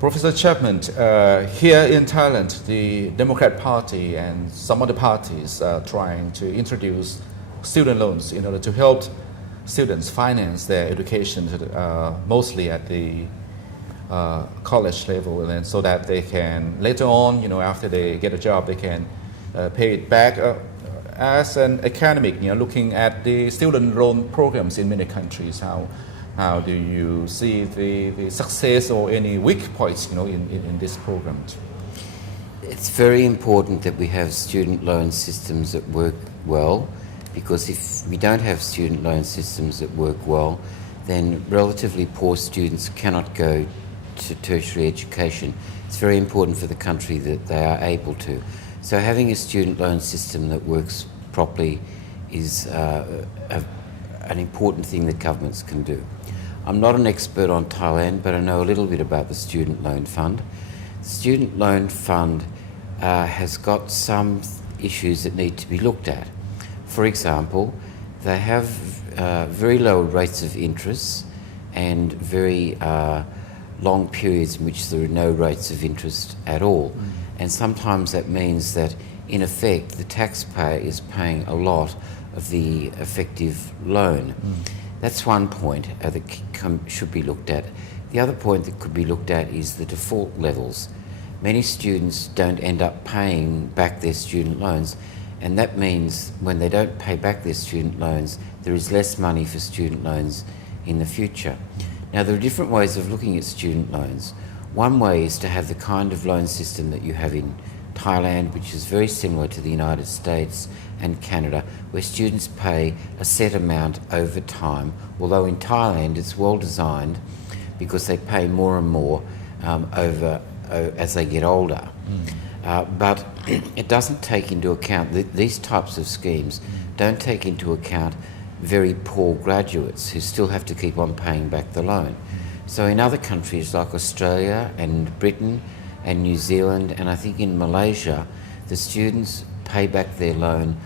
Professor Chapman, here in Thailand, the Democrat Party and some other parties are trying to introduce student loans in order to help students finance their education, mostly at the college level, and then so that they can later on, after they get a job, they can pay it back. As an academic, looking at the student loan programs in many countries, how do you see the success or any weak points, in this program? It's very important that we have student loan systems that work well, because if we don't have student loan systems that work well, then relatively poor students cannot go to tertiary education. It's very important for the country that they are able to. So having a student loan system that works properly is an important thing that governments can do. I'm not an expert on Thailand, but I know a little bit about the Student Loan Fund. The Student Loan Fund has got some issues that need to be looked at. For example, they have very low rates of interest and very long periods in which there are no rates of interest at all. And sometimes that means that, in effect, the taxpayer is paying a lot of the effective loan. That's one point that should be looked at. The other point that could be looked at is the default levels. Many students don't end up paying back their student loans, and that means when they don't pay back their student loans, there is less money for student loans in the future. Now, there are different ways of looking at student loans. One way is to have the kind of loan system that you have in Thailand, which is very similar to the United States and Canada, where students pay a set amount over time, although in Thailand it's well designed because they pay more and more as they get older. But it doesn't take into account, these types of schemes don't take into account very poor graduates who still have to keep on paying back the loan. So in other countries like Australia and Britain and New Zealand, and I think in Malaysia, the students pay back their loan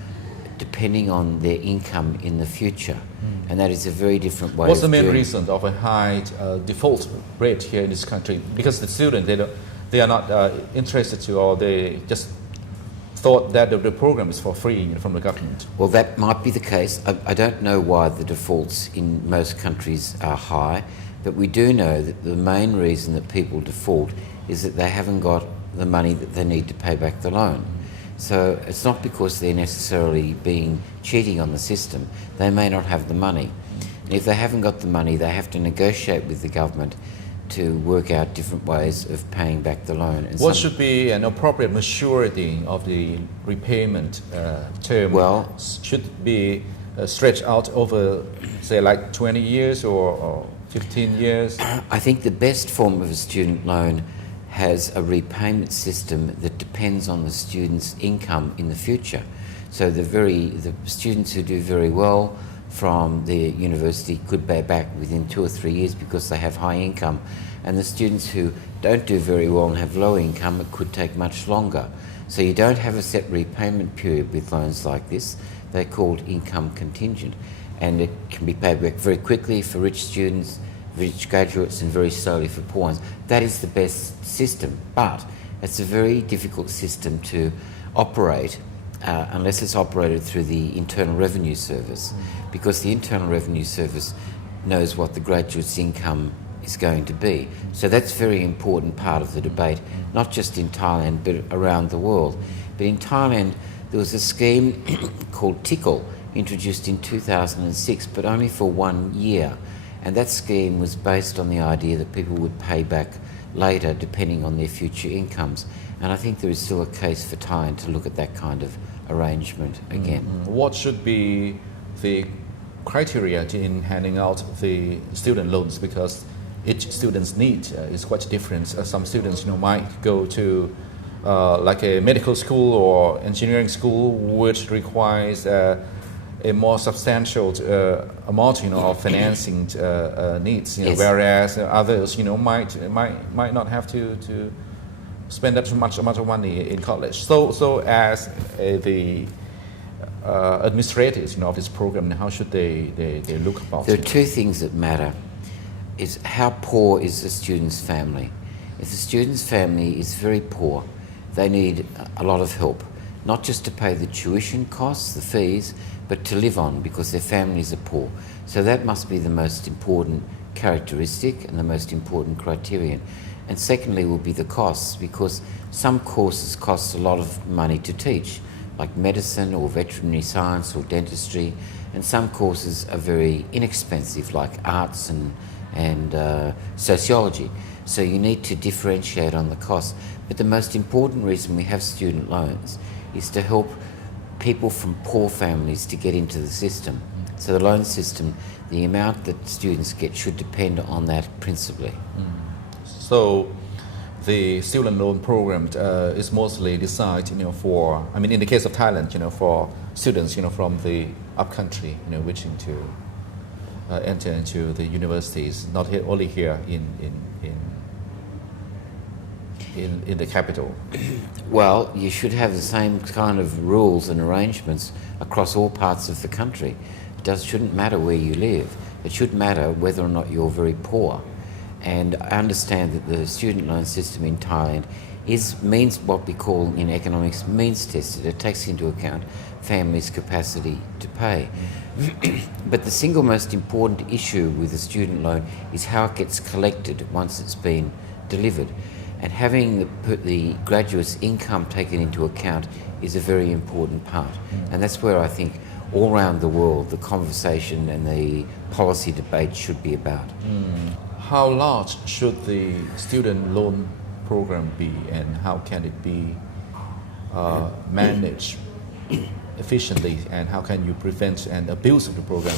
depending on their income in the future. And that is a very different way. What's the main reason of a high default rate here in this country? Because the students, they are not interested to, or they just thought that the program is for free from the government. Well, that might be the case. I don't know why the defaults in most countries are high, but we do know that the main reason that people default is that they haven't got the money that they need to pay back the loan. So it's not because they're necessarily cheating on the system. They may not have the money. And if they haven't got the money, they have to negotiate with the government to work out different ways of paying back the loan. And what should be an appropriate maturity of the repayment term? Well, should be stretched out over, say, like 20 years or 15 years? I think the best form of a student loan has a repayment system that depends on the student's income in the future. So the students who do very well from the university could pay back within 2 or 3 years because they have high income. And the students who don't do very well and have low income, it could take much longer. So you don't have a set repayment period with loans like this. They're called income contingent. And it can be paid back very quickly for rich students, rich graduates, and very slowly for poor ones. That is the best system, but it's a very difficult system to operate unless it's operated through the Internal Revenue Service, because the Internal Revenue Service knows what the graduate's income is going to be. So that's a very important part of the debate, not just in Thailand but around the world. But in Thailand there was a scheme called TICL, introduced in 2006, but only for 1 year. And that scheme was based on the idea that people would pay back later depending on their future incomes. And I think there is still a case for Thailand to look at that kind of arrangement again. What should be the criteria in handing out the student loans? Because each student's need is quite different. Some students might go to like a medical school or engineering school, which requires a more substantial amount, of financing needs. Yes. Whereas others, might not have to spend that much amount of money in college. So as the administrators, of this program, how should they look about it? There are two things that matter. Is how poor is the student's family. If the student's family is very poor, they need a lot of help, not just to pay the tuition costs, the fees, but to live on because their families are poor. So that must be the most important characteristic and the most important criterion. And secondly will be the costs, because some courses cost a lot of money to teach, like medicine or veterinary science or dentistry, and some courses are very inexpensive, like arts and sociology. So you need to differentiate on the cost. But the most important reason we have student loans is to help people from poor families to get into the system. So the loan system, the amount that students get should depend on that principally. So the student loan program is mostly designed, for, I mean, in the case of Thailand, for students, from the upcountry, wishing to enter into the universities, not only here in the capital. Well, you should have the same kind of rules and arrangements across all parts of the country. It shouldn't matter where you live. It should matter whether or not you're very poor. And I understand that the student loan system in Thailand means what we call in economics means tested. It takes into account families' capacity to pay. But the single most important issue with a student loan is how it gets collected once it's been delivered. And having the graduate's income taken into account is a very important part. And that's where I think all around the world the conversation and the policy debate should be about. How large should the student loan program be, and how can it be managed efficiently, and how can you prevent an abuse of the program?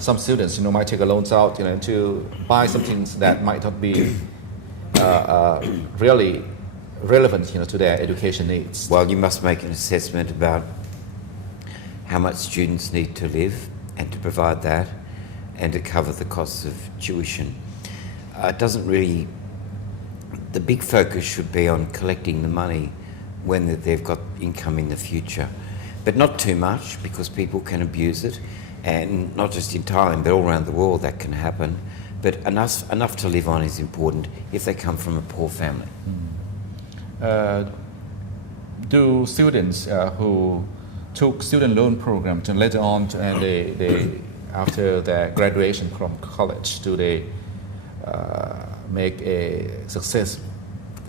Some students, might take a loans out, to buy some things that might not be really relevant, to their education needs. Well, you must make an assessment about how much students need to live and to provide that and to cover the costs of tuition. It doesn't really, the big focus should be on collecting the money when they've got income in the future. But not too much, because people can abuse it, and not just in Thailand, but all around the world that can happen. But enough to live on is important if they come from a poor family. Do students who took student loan program and later on and they after their graduation from college, do they make a success?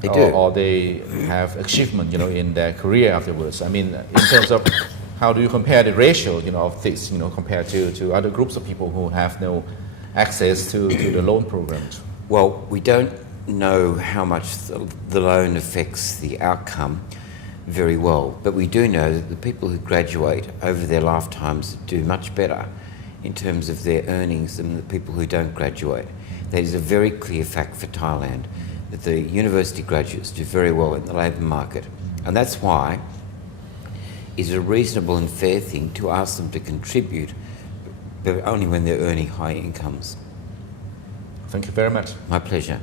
They do. Or they have achievement, in their career afterwards? I mean, in terms of how do you compare the ratio, of this, compared to other groups of people who have no access to the loan programs? Well, we don't know how much the loan affects the outcome very well, but we do know that the people who graduate over their lifetimes do much better in terms of their earnings than the people who don't graduate. That is a very clear fact for Thailand, that the university graduates do very well in the labour market. And that's why it's a reasonable and fair thing to ask them to contribute, but only when they're earning high incomes. Thank you very much. My pleasure.